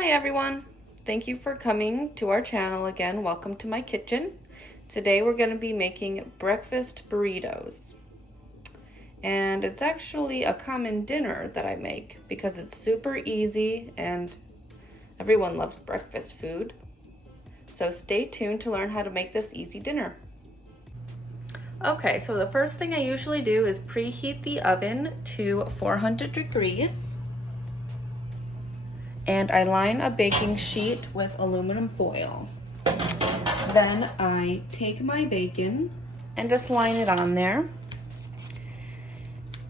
Hi everyone, thank you for coming to our channel again. Welcome to my kitchen. Today we're going to be making breakfast burritos. And it's actually a common dinner that I make because it's super easy and everyone loves breakfast food. So stay tuned to learn how to make this easy dinner. Okay, so the first thing I usually do is preheat the oven to 400 degrees. And I line a baking sheet with aluminum foil. Then I take my bacon and just line it on there.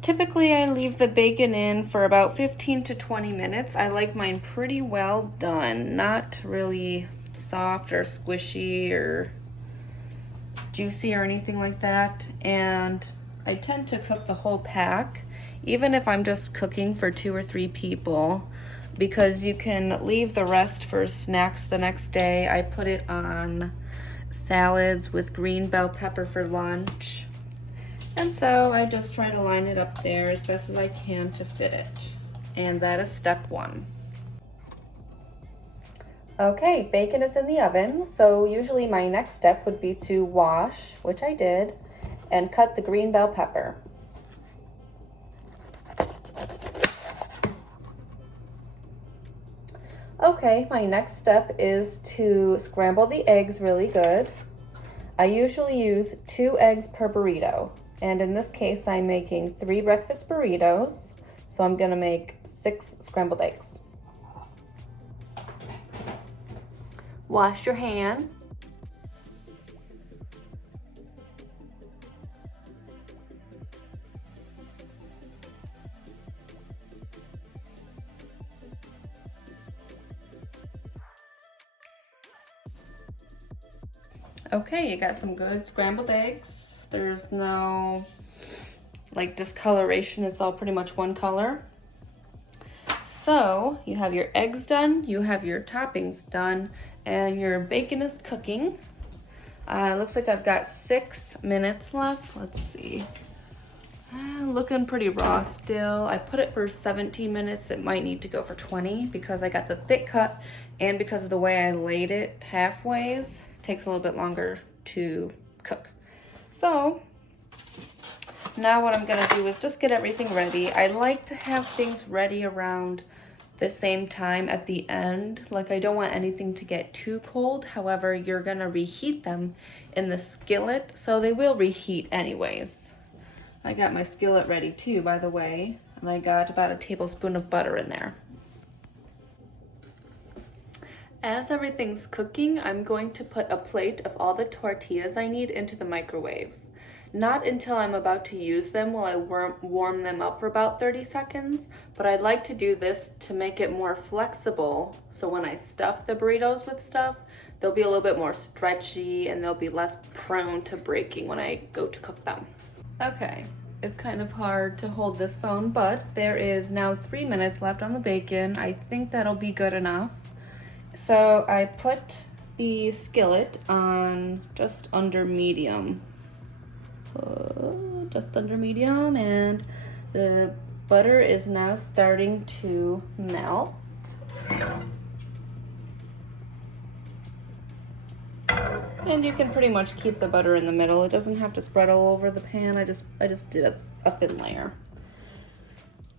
Typically I leave the bacon in for about 15 to 20 minutes. I like mine pretty well done, not really soft or squishy or juicy or anything like that. And I tend to cook the whole pack, even if I'm just cooking for 2 or 3 people, because you can leave the rest for snacks the next day. I put it on salads with green bell pepper for lunch. And so I just try to line it up there as best as I can to fit it. And that is step 1. Okay, bacon is in the oven, so usually my next step would be to wash, which I did, and cut the green bell pepper. Okay, my next step is to scramble the eggs really good. I usually use 2 eggs per burrito, and in this case I'm making 3 breakfast burritos, so I'm gonna make 6 scrambled eggs. Wash your hands. Okay, you got some good scrambled eggs. There's no like discoloration, it's all pretty much one color. So you have your eggs done, you have your toppings done, and your bacon is cooking. Looks like I've got 6 minutes left. Let's see. Looking pretty raw still. I put it for 17 minutes. It might need to go for 20 because I got the thick cut and because of the way I laid it halfways. It takes a little bit longer to cook. So now what I'm gonna do is just get everything ready. I like to have things ready around the same time at the end. Like I don't want anything to get too cold. However, you're gonna reheat them in the skillet, so they will reheat anyways. I got my skillet ready too, by the way, and I got about a tablespoon of butter in there. As everything's cooking, I'm going to put a plate of all the tortillas I need into the microwave. Not until I'm about to use them will I warm them up for about 30 seconds, but I'd like to do this to make it more flexible, so when I stuff the burritos with stuff, they'll be a little bit more stretchy and they'll be less prone to breaking when I go to cook them. Okay, it's kind of hard to hold this phone, but there is now 3 minutes left on the bacon. I think that'll be good enough. So I put the skillet on just under medium. And the butter is now starting to melt. And you can pretty much keep the butter in the middle. It doesn't have to spread all over the pan. I just did a thin layer.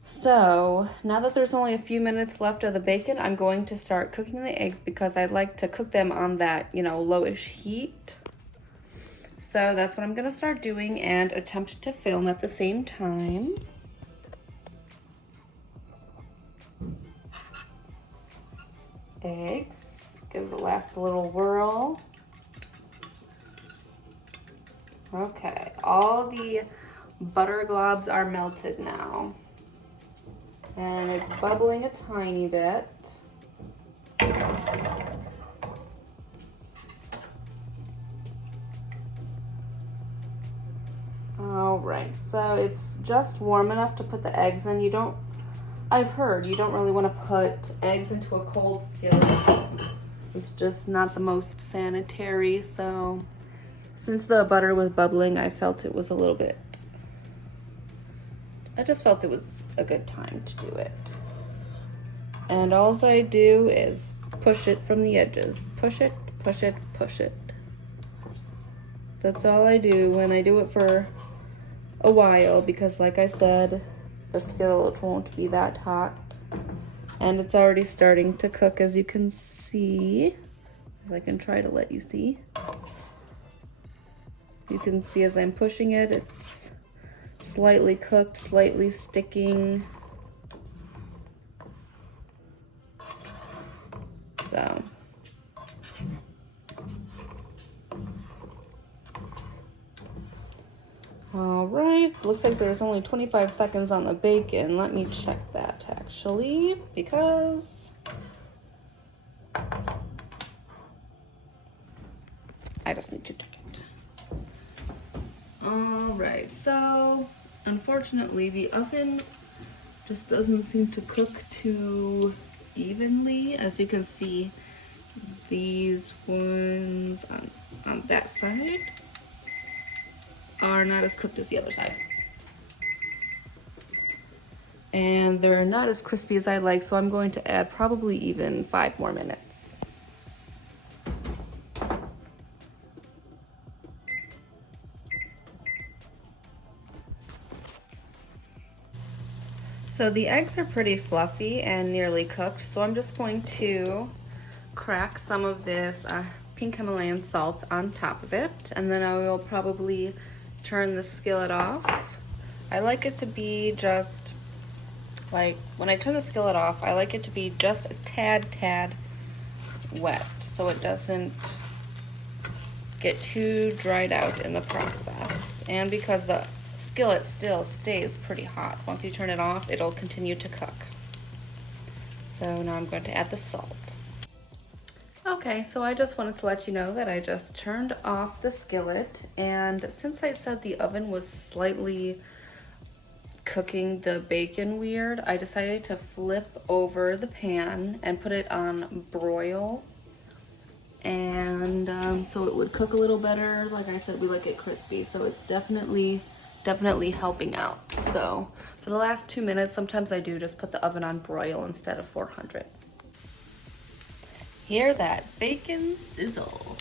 So now that there's only a few minutes left of the bacon, I'm going to start cooking the eggs because I like to cook them on that, lowish heat. So that's what I'm gonna start doing and attempt to film at the same time. Eggs, give it a last little whirl. Okay, all the butter globs are melted now. And it's bubbling a tiny bit. All right, so it's just warm enough to put the eggs in. I've heard you don't really want to put eggs into a cold skillet. It's just not the most sanitary, so since the butter was bubbling, I just felt it was a good time to do it. And all I do is push it from the edges. Push it, push it, push it. That's all I do when I do it for a while, because like I said, the skillet won't be that hot. And it's already starting to cook, as you can see. I can try to let you see. You can see as I'm pushing it, it's slightly cooked, slightly sticking. So. All right, looks like there's only 25 seconds on the bacon. Let me check that actually, because I just need to check it. All right, so unfortunately the oven just doesn't seem to cook too evenly. As you can see, these ones on that side are not as cooked as the other side. And they're not as crispy as I like, so I'm going to add probably even 5 more minutes. So the eggs are pretty fluffy and nearly cooked, so I'm just going to crack some of this pink Himalayan salt on top of it, and then I will probably turn the skillet off. I like it to be just like, when I turn the skillet off, I like it to be just a tad wet, so it doesn't get too dried out in the process. And because the skillet still stays pretty hot, once you turn it off, it'll continue to cook. So now I'm going to add the salt. Okay, so I just wanted to let you know that I just turned off the skillet, and since I said the oven was slightly cooking the bacon weird, I decided to flip over the pan and put it on broil, and so it would cook a little better. Like I said, we like it crispy, so it's definitely helping out. So for the last 2 minutes, sometimes I do just put the oven on broil instead of 400. Hear that bacon sizzle.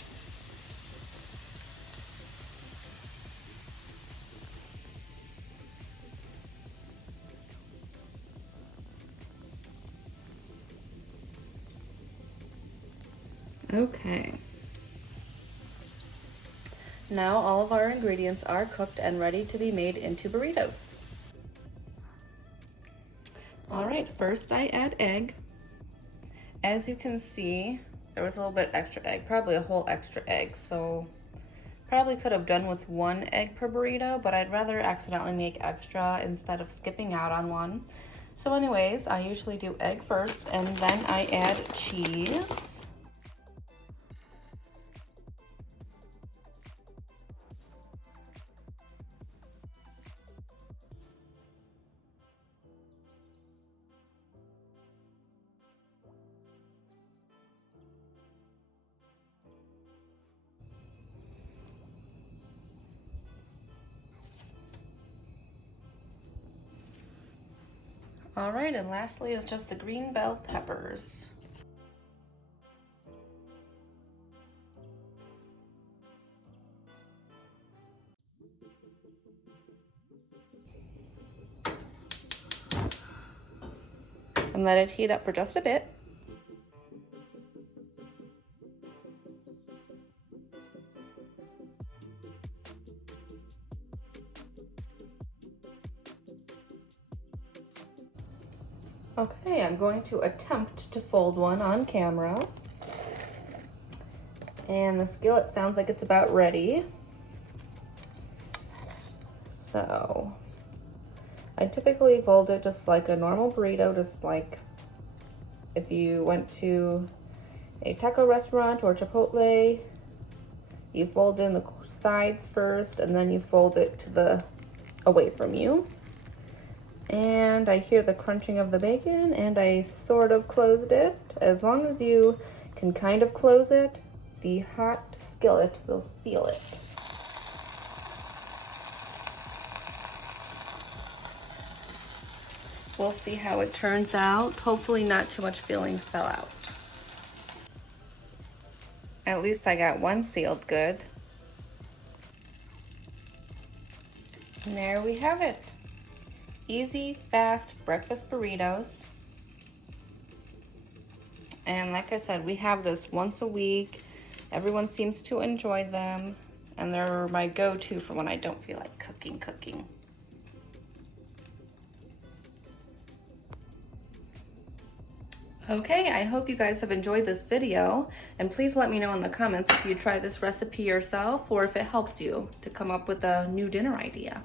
Okay. Now all of our ingredients are cooked and ready to be made into burritos. All right, first I add egg. As you can see, there was a little bit extra egg, probably a whole extra egg, so probably could have done with 1 egg per burrito, but I'd rather accidentally make extra instead of skipping out on one. So anyways, I usually do egg first, and then I add cheese. All right, and lastly is just the green bell peppers. And let it heat up for just a bit. Okay, I'm going to attempt to fold one on camera. And the skillet sounds like it's about ready. So I typically fold it just like a normal burrito, just like if you went to a taco restaurant or Chipotle. You fold in the sides first, and then you fold it to away from you. And I hear the crunching of the bacon, and I sort of closed it. As long as you can kind of close it, the hot skillet will seal it. We'll see how it turns out. Hopefully not too much fillings fell out. At least I got one sealed good. And there we have it. Easy, fast breakfast burritos. And like I said, we have this once a week. Everyone seems to enjoy them. And they're my go-to for when I don't feel like cooking. Okay, I hope you guys have enjoyed this video, and please let me know in the comments if you tried this recipe yourself or if it helped you to come up with a new dinner idea.